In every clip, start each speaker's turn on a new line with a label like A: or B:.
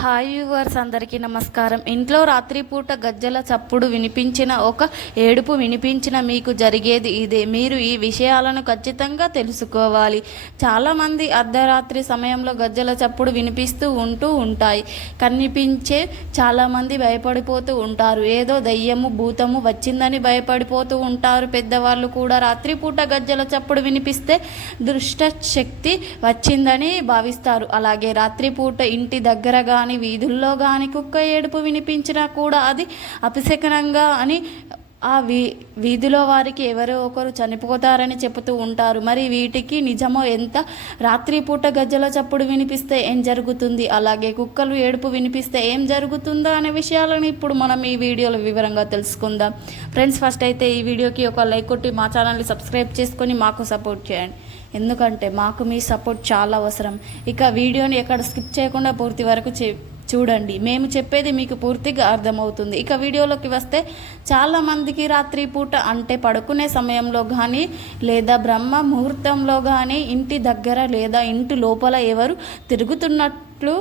A: Hi viewers అందరికీ నమస్కారం. ఇంట్లో రాత్రిపూట గజ్జల చప్పుడు వినిపించిన ఒక ఏడుపు వినిపించిన మీకు జరిగేది ఇదే. మీరు ఈ విషయాలను ఖచ్చితంగా తెలుసుకోవాలి. చాలామంది అర్ధరాత్రి సమయంలో గజ్జల చప్పుడు వినిపిస్తూ ఉంటూ ఉంటాయి. కనిపించే చాలామంది భయపడిపోతూ ఉంటారు. ఏదో దయ్యము భూతము వచ్చిందని భయపడిపోతూ ఉంటారు. పెద్దవాళ్ళు కూడా రాత్రిపూట గజ్జల చప్పుడు వినిపిస్తే దుష్ట శక్తి వచ్చిందని భావిస్తారు. అలాగే రాత్రిపూట ఇంటి దగ్గరగా కానీ వీధుల్లో కానీ కుక్క ఏడుపు వినిపించినా కూడా అది అపశకనంగా అని ఆ వీ వీధిలో వారికి ఎవరో ఒకరు చనిపోతారని చెబుతూ ఉంటారు. మరి వీటికి నిజమో ఎంత? రాత్రిపూట గజ్జల చప్పుడు వినిపిస్తే ఏం జరుగుతుంది? అలాగే కుక్కలు ఏడుపు వినిపిస్తే ఏం జరుగుతుందో అనే విషయాలను ఇప్పుడు మనం ఈ వీడియోలో వివరంగా తెలుసుకుందాం. ఫ్రెండ్స్ ఫస్ట్ అయితే ఈ వీడియోకి ఒక లైక్ కొట్టి మా ఛానల్ని సబ్స్క్రైబ్ చేసుకొని మాకు సపోర్ట్ చేయండి. ఎందుకంటే మాకు మీ సపోర్ట్ చాలా అవసరం. ఇక వీడియోని ఎక్కడ స్కిప్ చేయకుండా పూర్తి వరకు చే చూడండి. మేము చెప్పేది మీకు పూర్తిగా అర్థమవుతుంది. ఇక వీడియోలోకి వస్తే చాలామందికి రాత్రి పూట అంటే పడుకునే సమయంలో కానీ లేదా బ్రహ్మ ముహూర్తంలో కానీ ఇంటి దగ్గర లేదా ఇంటి లోపల ఎవరు తిరుగుతున్నట్లు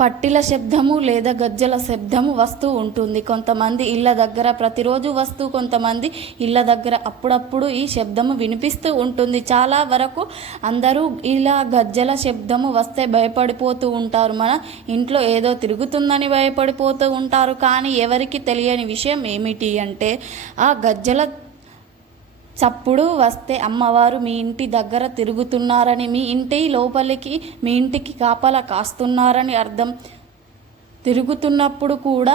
A: పట్టిల శబ్దము లేదా గజ్జల శబ్దము వస్తూ ఉంటుంది. కొంతమంది ఇళ్ళ దగ్గర ప్రతిరోజు వస్తూ కొంతమంది ఇళ్ళ దగ్గర అప్పుడప్పుడు ఈ శబ్దము వినిపిస్తూ ఉంటుంది. చాలా వరకు అందరూ ఇలా గజ్జల శబ్దము వస్తే భయపడిపోతూ ఉంటారు. మన ఇంట్లో ఏదో తిరుగుతుందని భయపడిపోతూ ఉంటారు. కానీ ఎవరికి తెలియని విషయం ఏమిటి అంటే ఆ గజ్జల చప్పుడు వస్తే అమ్మవారు మీ ఇంటి దగ్గర తిరుగుతున్నారని మీ ఇంటి లోపలికి మీ ఇంటికి కాపలా కాస్తున్నారని అర్థం. తిరుగుతున్నప్పుడు కూడా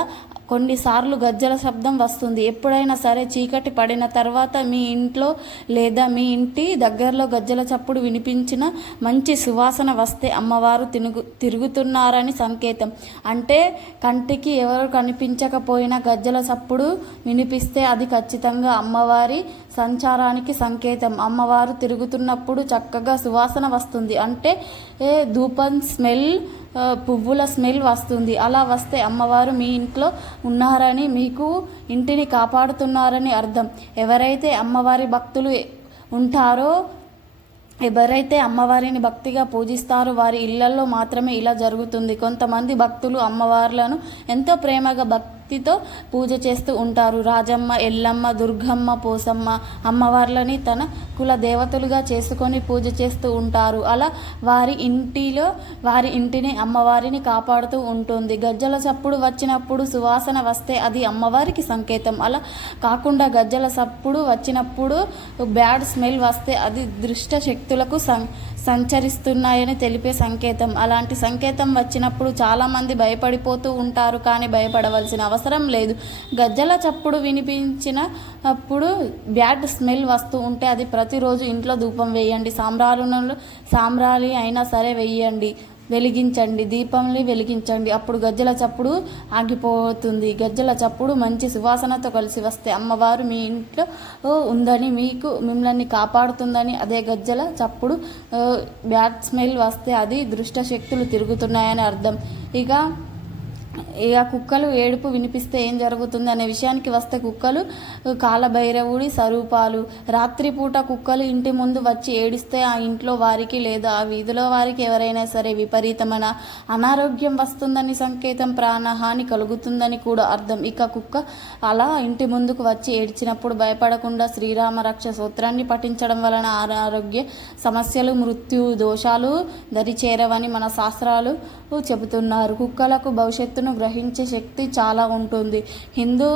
A: కొన్నిసార్లు గజ్జల శబ్దం వస్తుంది. ఎప్పుడైనా సరే చీకటి పడిన తర్వాత మీ ఇంట్లో లేదా మీ ఇంటి దగ్గరలో గజ్జల చప్పుడు వినిపించిన మంచి సువాసన వస్తే అమ్మవారు తిరుగు తిరుగుతున్నారని సంకేతం. అంటే కంటికి ఎవరు కనిపించకపోయినా గజ్జల చప్పుడు వినిపిస్తే అది ఖచ్చితంగా అమ్మవారి సంచారానికి సంకేతం. అమ్మవారు తిరుగుతున్నప్పుడు చక్కగా సువాసన వస్తుంది. అంటే ఏ ధూపం స్మెల్ పువ్వుల స్మెల్ వస్తుంది. అలా వస్తే అమ్మవారు మీ ఇంట్లో ఉన్నారని మీకు ఇంటిని కాపాడుతున్నారని అర్థం. ఎవరైతే అమ్మవారి భక్తులు ఉంటారో ఎవరైతే అమ్మవారిని భక్తిగా పూజిస్తారో వారి ఇళ్ళలో మాత్రమే ఇలా జరుగుతుంది. కొంతమంది భక్తులు అమ్మవార్లను ఎంతో ప్రేమగా భక్తితో పూజ చేస్తూ ఉంటారు. రాజమ్మ ఎల్లమ్మ దుర్గమ్మ పోసమ్మ అమ్మవార్లని తన కుల దేవతలుగా చేసుకొని పూజ చేస్తూ ఉంటారు. అలా వారి ఇంటిలో వారి ఇంటిని అమ్మవారిని కాపాడుతూ ఉంటుంది. గజ్జల చప్పుడు వచ్చినప్పుడు సువాసన వస్తే అది అమ్మవారికి సంకేతం. అలా కాకుండా గజ్జల చప్పుడు వచ్చినప్పుడు బ్యాడ్ స్మెల్ వస్తే అది దృష్ట శక్తులకు సం సంచరిస్తున్నాయని తెలిపే సంకేతం. అలాంటి సంకేతం వచ్చినప్పుడు చాలామంది భయపడిపోతూ ఉంటారు కానీ భయపడవలసిన అవసరం అవసరం లేదు. గజ్జల చప్పుడు వినిపించిన అప్పుడు బ్యాడ్ స్మెల్ వస్తూ ఉంటే అది ప్రతిరోజు ఇంట్లో ధూపం వేయండి. సాంబ్రాలు సాంబ్రాలి అయినా సరే వేయండి. వెలిగించండి. దీపంని వెలిగించండి. అప్పుడు గజ్జల చప్పుడు ఆగిపోతుంది. గజ్జల చప్పుడు మంచి సువాసనతో కలిసి వస్తే అమ్మవారు మీ ఇంట్లో ఉందని మీకు మిమ్మల్ని కాపాడుతుందని అదే గజ్జల చప్పుడు బ్యాడ్ స్మెల్ వస్తే అది దృష్ట శక్తులు తిరుగుతున్నాయని అర్థం. ఇక ఇక కుక్కలు ఏడుపు వినిపిస్తే ఏం జరుగుతుంది అనే విషయానికి వస్తే కుక్కలు కాలభైరవుడి స్వరూపాలు. రాత్రిపూట కుక్కలు ఇంటి ముందు వచ్చి ఏడిస్తే ఆ ఇంట్లో వారికి లేదా ఆ వీధిలో వారికి ఎవరైనా సరే విపరీతమైన అనారోగ్యం వస్తుందని సంకేతం ప్రాణహాని కలుగుతుందని కూడా అర్థం. ఇక కుక్క అలా ఇంటి ముందుకు వచ్చి ఏడ్చినప్పుడు భయపడకుండా శ్రీరామ రక్ష సూత్రాన్ని పఠించడం వలన అనారోగ్య సమస్యలు మృత్యు దోషాలు దరిచేరవని మన శాస్త్రాలు చెబుతున్నారు. కుక్కలకు భవిష్యత్తును గ్రహించే శక్తి చాలా ఉంటుంది. హిందూ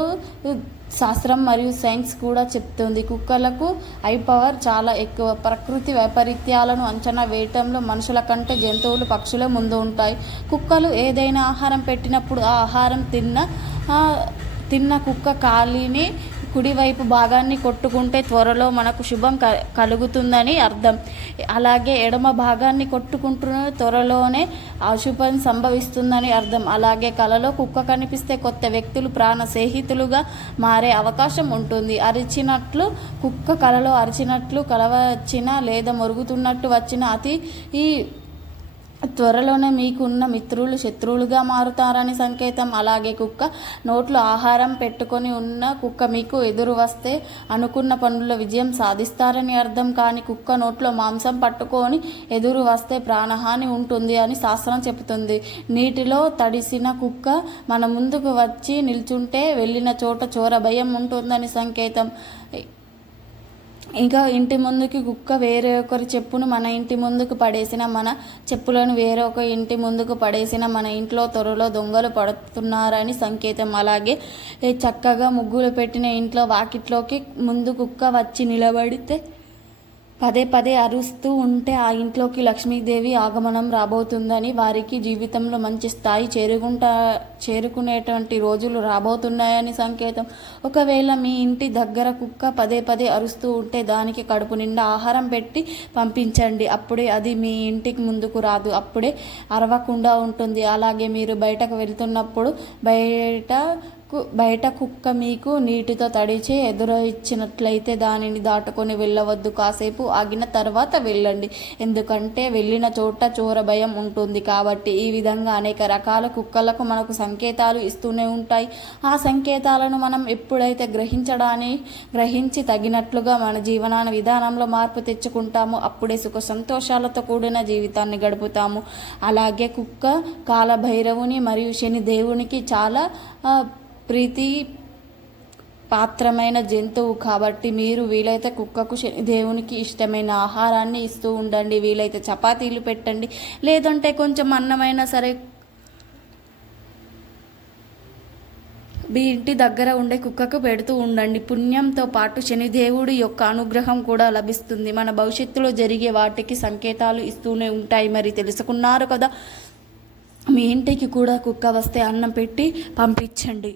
A: శాస్త్రం మరియు సైన్స్ కూడా చెప్తుంది కుక్కలకు ఐ పవర్ చాలా ఎక్కువ. ప్రకృతి వైపరీత్యాలను అంచనా వేయటంలో మనుషుల కంటే జంతువులు పక్షులే ముందు ఉంటాయి. కుక్కలు ఏదైనా ఆహారం పెట్టినప్పుడు ఆ ఆహారం తిన్న తిన్న కుక్క కాలిని కుడివైపు భాగాన్ని కొట్టుకుంటే త్వరలో మనకు శుభం క కలుగుతుందని అర్థం. అలాగే ఎడమ భాగాన్ని కొట్టుకుంటున్న త్వరలోనే అశుభం సంభవిస్తుందని అర్థం. అలాగే కలలో కుక్క కనిపిస్తే కొత్త వ్యక్తులు ప్రాణ స్నేహితులుగా మారే అవకాశం ఉంటుంది. అరిచినట్లు కుక్క కలలో అరిచినట్లు కలవచ్చిన లేదా మొరుగుతున్నట్టు వచ్చిన అతి ఈ త్వరలోనే మీకున్న మిత్రులు శత్రువులుగా మారుతారని సంకేతం. అలాగే కుక్క నోట్లో ఆహారం పెట్టుకొని ఉన్న కుక్క మీకు ఎదురు వస్తే అనుకున్న పనుల్లో విజయం సాధిస్తారని అర్థం. కానీ కుక్క నోట్లో మాంసం పట్టుకొని ఎదురు వస్తే ప్రాణహాని ఉంటుంది అని శాస్త్రం చెబుతుంది. నీటిలో తడిసిన కుక్క మన ముందుకు వచ్చి నిల్చుంటే వెళ్ళిన చోట చోర భయం ఉంటుందని సంకేతం. ఇంకా ఇంటి ముందుకి కుక్క వేరే ఒకరి చెప్పును మన ఇంటి ముందుకు పడేసిన మన చెప్పులను వేరే ఒక ఇంటి ముందుకు పడేసిన మన ఇంట్లో త్వరలో దొంగలు పడుతున్నారని సంకేతం. అలాగే చక్కగా ముగ్గులు పెట్టిన ఇంట్లో వాకిట్లోకి ముందు కుక్క వచ్చి నిలబడితే పదే పదే అరుస్తూ ఉంటే ఆ ఇంట్లోకి లక్ష్మీదేవి ఆగమనం రాబోతుందని వారికి జీవితంలో మంచి స్థాయి చేరుకుంటా చేరుకునేటువంటి రోజులు రాబోతున్నాయని సంకేతం. ఒకవేళ మీ ఇంటి దగ్గర కుక్క పదే పదే అరుస్తూ ఉంటే దానికి కడుపు నిండా ఆహారం పెట్టి పంపించండి. అప్పుడే అది మీ ఇంటికి ముందుకు రాదు. అప్పుడే అరవకుండా ఉంటుంది. అలాగే మీరు బయటకు వెళ్తున్నప్పుడు బయట బయట కుక్క మీకు నీటితో తడిచి ఎదురొచ్చినట్లయితే దానిని దాటుకొని వెళ్ళవద్దు. కాసేపు ఆగిన తర్వాత వెళ్ళండి. ఎందుకంటే వెళ్ళిన చోట చోర భయం ఉంటుంది కాబట్టి ఈ విధంగా అనేక రకాల కుక్కలకు మనకు సంకేతాలు ఇస్తూనే ఉంటాయి. ఆ సంకేతాలను మనం ఎప్పుడైతే గ్రహించడాన్ని గ్రహించి తగినట్లుగా మన జీవనాన విధానంలో మార్పు తెచ్చుకుంటాము అప్పుడే సుఖ సంతోషాలతో కూడిన జీవితాన్ని గడుపుతాము. అలాగే కుక్క కాలభైరవుని మరియు శని దేవునికి చాలా ప్రీతి పాత్రమైన జంతువు కాబట్టి మీరు వీలైతే కుక్కకు శని దేవునికి ఇష్టమైన ఆహారాన్ని ఇస్తూ ఉండండి. వీలైతే చపాతీలు పెట్టండి. లేదంటే కొంచెం అన్నమైనా సరే మీ ఇంటి దగ్గర ఉండే కుక్కకు పెడుతూ ఉండండి. పుణ్యంతో పాటు శనిదేవుడి యొక్క అనుగ్రహం కూడా లభిస్తుంది. మన భవిష్యత్తులో జరిగే వాటికి సంకేతాలు ఇస్తూనే ఉంటాయి. మరి తెలుసుకున్నారు కదా? మీ ఇంటికి కూడా కుక్క వస్తే అన్నం పెట్టి పంపించండి.